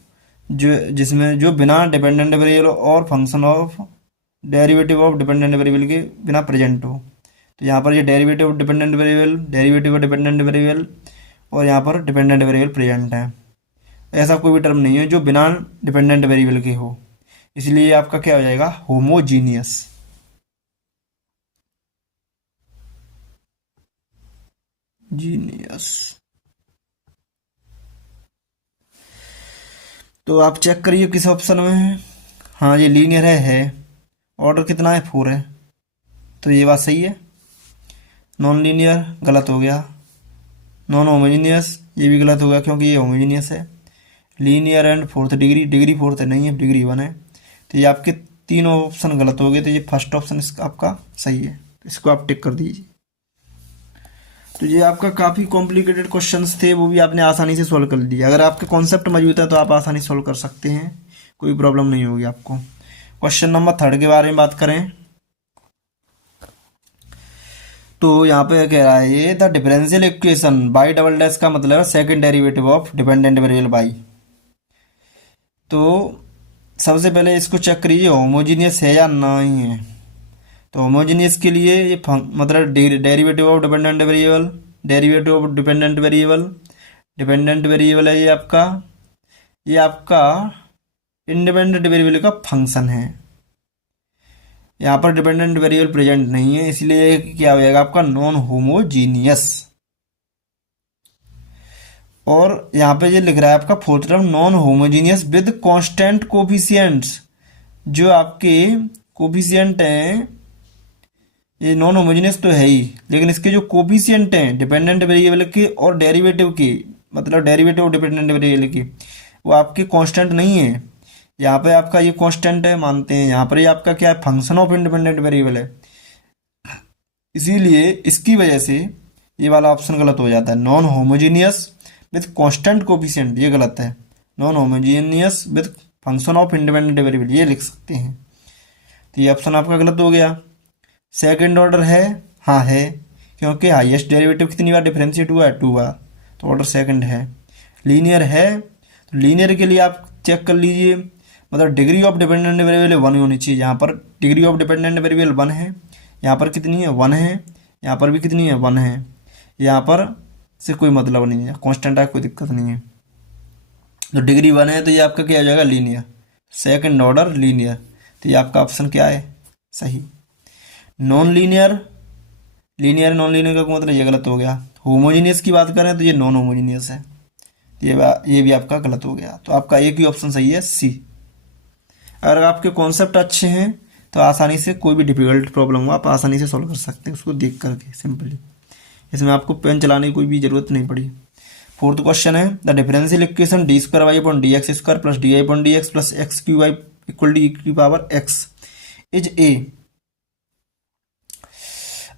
जिसमें जो बिना डिपेंडेंट वेरिएबल और function of derivative of dependent variable के बिना प्रेजेंट हो। तो यहाँ पर ये derivative of dependent variable, derivative of dependent variable और यहाँ पर डिपेंडेंट वेरिएबल प्रेजेंट है। ऐसा कोई भी टर्म नहीं है जो बिना डिपेंडेंट वेरिएबल के हो, इसलिए आपका क्या हो जाएगा, होमोजीनियस। जीनियस। तो आप चेक करिए किस ऑप्शन में है। हाँ, ये लीनियर है। ऑर्डर कितना है, 4 है, तो ये बात सही है। नॉन लीनियर गलत हो गया। नॉन होमोजीनियस ये भी गलत हो गया क्योंकि ये होमोजीनियस है। Linear and fourth degree, degree fourth है नहीं है, डिग्री 1 है। तो ये आपके तीनों ऑप्शन गलत हो गए, तो ये फर्स्ट ऑप्शन इसका आपका सही है, इसको आप टिक कर दीजिए। तो ये आपका काफ़ी कॉम्प्लिकेटेड क्वेश्चंस थे, वो भी आपने आसानी से सोल्व कर दिया। अगर आपके कॉन्सेप्ट मौजूद है तो आप आसानी से सोल्व कर सकते हैं, कोई प्रॉब्लम नहीं होगी आपको। क्वेश्चन नंबर 3 के बारे में बात करें तो यहाँ पे कह रहा है ये the differential equation by double dash का मतलब है second derivative of dependent variable by. तो सबसे पहले इसको चेक करिए होमोजीनियस है या नहीं है। तो होमोजीनियस के लिए ये मतलब derivative of dependent variable, derivative of dependent variable है ये आपका इंडिपेंडेंट वेरिएबल का फंक्शन है। यहाँ पर डिपेंडेंट वेरिएबल प्रेजेंट नहीं है, इसलिए क्या हो जाएगा आपका नॉन होमोजीनियस। और यहाँ पे ये लिख रहा है आपका fourth term non homogeneous with constant coefficients. जो आपके कोफिशिएंट हैं ये नॉन होमोजेनियस तो है ही, लेकिन इसके जो कोफिशिएंट हैं डिपेंडेंट वेरिएबल के और डेरिवेटिव के, मतलब डेरिवेटिव ऑफ डिपेंडेंट वेरिएबल के, वो आपके कांस्टेंट नहीं है। यहाँ पे आपका ये कांस्टेंट है मानते हैं, यहाँ पर ये आपका क्या है फंक्शन ऑफ इंडिपेंडेंट वेरिएबल है। इसीलिए इसकी वजह से ये वाला ऑप्शन गलत हो जाता है। Non homogeneous with constant coefficient ये गलत है। Non homogeneous with function of independent variable ये लिख सकते हैं। तो ये ऑप्शन आपका गलत हो गया। सेकंड ऑर्डर है, हाँ है, क्योंकि हाईएस्ट डेरिवेटिव कितनी बार डिफरेंशिएट हुआ है 2 बार, तो ऑर्डर सेकंड है। लीनियर है, तो लीनियर के लिए आप चेक कर लीजिए, मतलब डिग्री ऑफ डिपेंडेंट वेरिएबल 1 होनी चाहिए। यहाँ पर डिग्री ऑफ डिपेंडेंट वेरिएबल 1 है, यहाँ पर कितनी है 1 है, यहाँ पर भी कितनी है 1 है। यहाँ पर से कोई मतलब नहीं है, कांस्टेंट है, कोई दिक्कत नहीं है। तो डिग्री 1 है तो ये आपका क्या हो जाएगा लीनियर, सेकंड ऑर्डर लीनियर। तो ये आपका ऑप्शन क्या है सही। Non linear, linear non linear का मतलब ये गलत हो गया। होमोजीनियस की बात करें तो ये नॉन होमोजीनियस है, ये भी आपका गलत हो गया। तो आपका एक ही ऑप्शन सही है सी। अगर आपके कॉन्सेप्ट अच्छे हैं तो आसानी से कोई भी डिफिकल्ट प्रॉब्लम हो आप आसानी से सॉल्व कर सकते हैं उसको देख करके सिंपली। इसमें आपको पेन चलाने की कोई भी जरूरत नहीं पड़ी। फोर्थ क्वेश्चन है the differential equation d square y upon d x square plus d I upon d x plus x cube y equal d की पावर एक्स इज ए।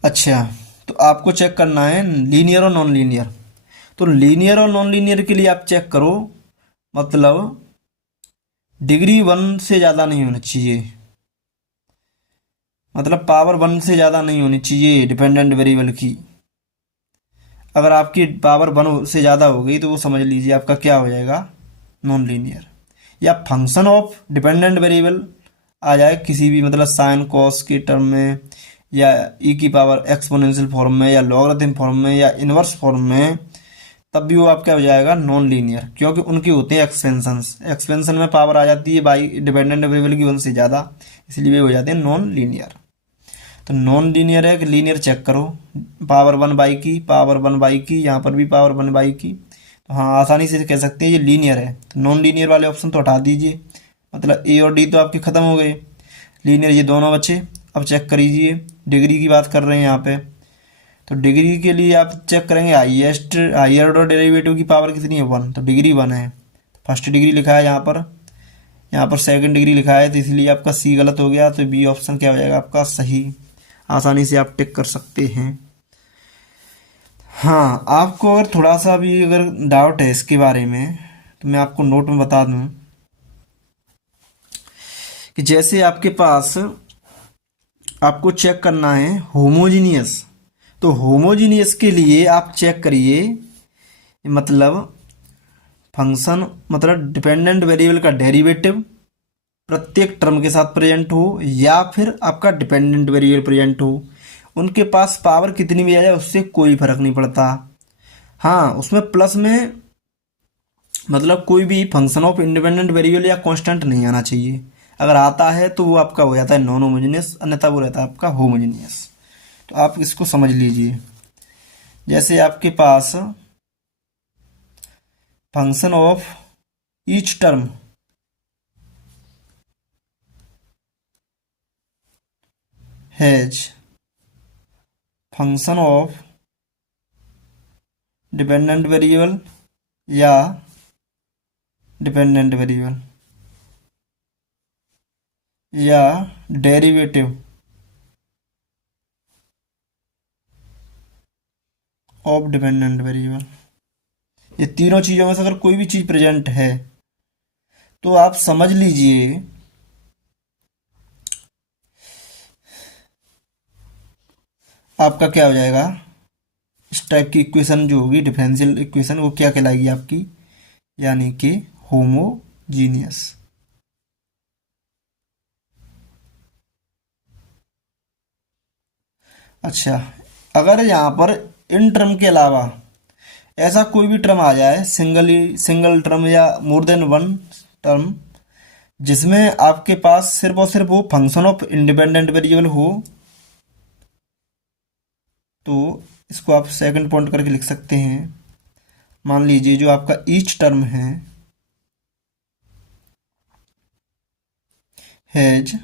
अच्छा, तो आपको चेक करना है लीनियर और नॉन लीनियर। तो लीनियर और नॉन लीनियर के लिए आप चेक करो, मतलब डिग्री 1 से ज़्यादा नहीं होनी चाहिए, मतलब पावर 1 से ज़्यादा नहीं होनी चाहिए डिपेंडेंट वेरिएबल की। अगर आपकी पावर 1 से ज़्यादा हो गई तो वो समझ लीजिए आपका क्या हो जाएगा नॉन लीनियर। या फंक्शन ऑफ डिपेंडेंट वेरिएबल आ जाए किसी भी, मतलब साइन कॉस के टर्म में, या ई की पावर एक्सपोनेंशियल फॉर्म में, या लॉगरिथम फॉर्म में, या इनवर्स फॉर्म में, तब भी वो आपका हो जाएगा नॉन लीनियर, क्योंकि उनकी होते हैं एक्सपेंशंस। एक्सपेंशन में पावर आ जाती है बाई डिपेंडेंट वेरिएबल की 1 से ज़्यादा, इसलिए वे हो जाते हैं नॉन लीनियर। तो नॉन लीनियर है कि लीनियर चेक करो, पावर 1 बाई की, पावर 1 बाई की, यहाँ पर भी पावर 1 बाई की। तो हाँ आसानी से कह सकते हैं ये लीनियर है। तो नॉन लीनियर वाले ऑप्शन तो हटा दीजिए, मतलब ए और डी तो आपके ख़त्म हो गए, लीनियर ये दोनों बचे। अब चेक करिए डिग्री की बात कर रहे हैं यहाँ पे, तो डिग्री के लिए आप चेक करेंगे हाईयर ऑर्डर डेरिवेटिव की पावर कितनी है 1, तो डिग्री 1 है। फर्स्ट डिग्री लिखा है यहाँ पर सेकंड डिग्री लिखा है, तो इसलिए आपका सी गलत हो गया। तो बी ऑप्शन क्या हो जाएगा आपका सही। आसानी से आप टिक कर सकते हैं। हाँ, आपको अगर थोड़ा सा भी अगर डाउट है इसके बारे में तो मैं आपको नोट में बता दूं कि जैसे आपके पास आपको चेक करना है होमोजीनियस, तो होमोजीनियस के लिए आप चेक करिए, मतलब फंक्शन, मतलब डिपेंडेंट वेरिएबल का डेरिवेटिव प्रत्येक टर्म के साथ प्रेजेंट हो, या फिर आपका डिपेंडेंट वेरिएबल प्रेजेंट हो, उनके पास पावर कितनी भी आ जाए उससे कोई फर्क नहीं पड़ता। हाँ, उसमें प्लस में मतलब कोई भी फंक्शन ऑफ इंडिपेंडेंट वेरिएबल या कांस्टेंट नहीं आना चाहिए। अगर आता है तो वो आपका हो जाता है नॉन होमोजेनियस, अन्यथा वो रहता है आपका होमोजेनियस। तो आप इसको समझ लीजिए, जैसे आपके पास function of each term has function of dependent variable या डिपेंडेंट वेरिएबल या डेरिवेटिव ऑफ डिपेंडेंट वेरिएबल, ये तीनों चीज़ों में से अगर कोई भी चीज़ प्रेजेंट है तो आप समझ लीजिए आपका क्या हो जाएगा, इस टाइप की इक्वेशन जो होगी डिफरेंशियल इक्वेशन, वो क्या कहलाएगी आपकी, यानी कि होमोजीनियस। अच्छा, अगर यहाँ पर इन टर्म के अलावा ऐसा कोई भी टर्म आ जाए, सिंगल टर्म या मोर देन वन टर्म, जिसमें आपके पास सिर्फ और सिर्फ वो फंक्शन ऑफ इंडिपेंडेंट वेरिएबल हो, तो इसको आप सेकंड पॉइंट करके लिख सकते हैं। मान लीजिए जो आपका each term has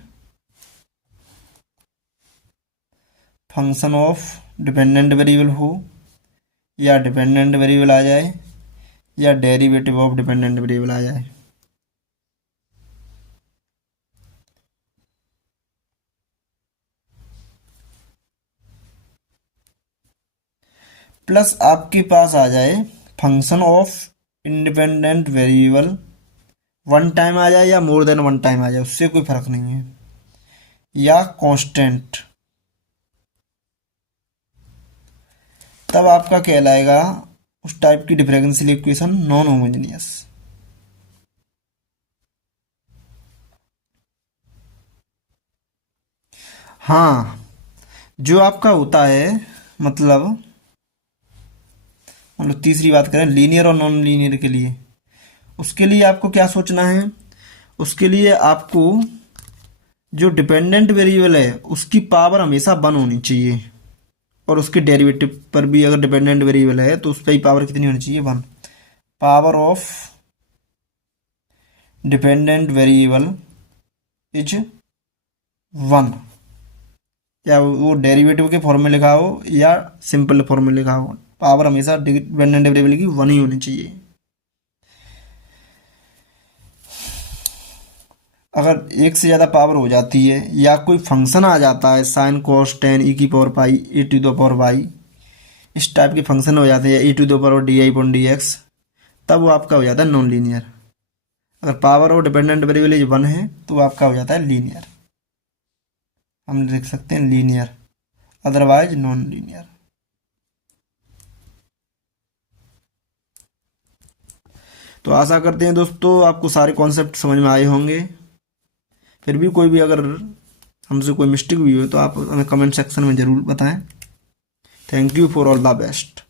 function of dependent variable हो, या डिपेंडेंट वेरिएबल आ जाए, या डेरिवेटिव ऑफ डिपेंडेंट वेरिएबल आ जाए। प्लस आपके पास आ जाए function of independent variable, one time आ जाए या मोर देन वन टाइम आ जाए, उससे कोई फर्क नहीं है, या कांस्टेंट, तब आपका कहलाएगा उस टाइप की डिफरेंशियल इक्वेशन नॉन होमोजेनियस। हाँ, जो आपका होता है, मतलब हम लोग तीसरी बात करें लीनियर और नॉन लीनियर के लिए, उसके लिए आपको क्या सोचना है, उसके लिए आपको जो डिपेंडेंट वेरिएबल है उसकी पावर हमेशा वन होनी चाहिए, और उसके डेरिवेटिव पर भी अगर डिपेंडेंट वेरिएबल है तो उस पर ही पावर कितनी होनी चाहिए, one. Power of dependent variable is one, या वो डेरिवेटिव के फॉर्म में लिखा हो या सिंपल फॉर्म में लिखा हो, पावर हमेशा डिपेंडेंट वेरिएबल की वन ही होनी चाहिए। अगर एक से ज़्यादा पावर हो जाती है या कोई फंक्शन आ जाता है साइन कॉस टेन ई की power pi a to the power y, इस टाइप के फंक्शन हो जाते हैं, a to the power d i upon d x, तब वो आपका हो जाता है नॉन लीनियर। अगर पावर और डिपेंडेंट वेरिएबल इज वन है तो वो आपका हो जाता है लीनियर, हम लिख सकते हैं लीनियर, अदरवाइज नॉन लीनियर। तो आशा करते हैं दोस्तों आपको सारे कॉन्सेप्ट समझ में आए होंगे। फिर भी कोई भी अगर हमसे कोई मिस्टेक हुई हो तो आप हमें कमेंट सेक्शन में ज़रूर बताएं। Thank you for all the best.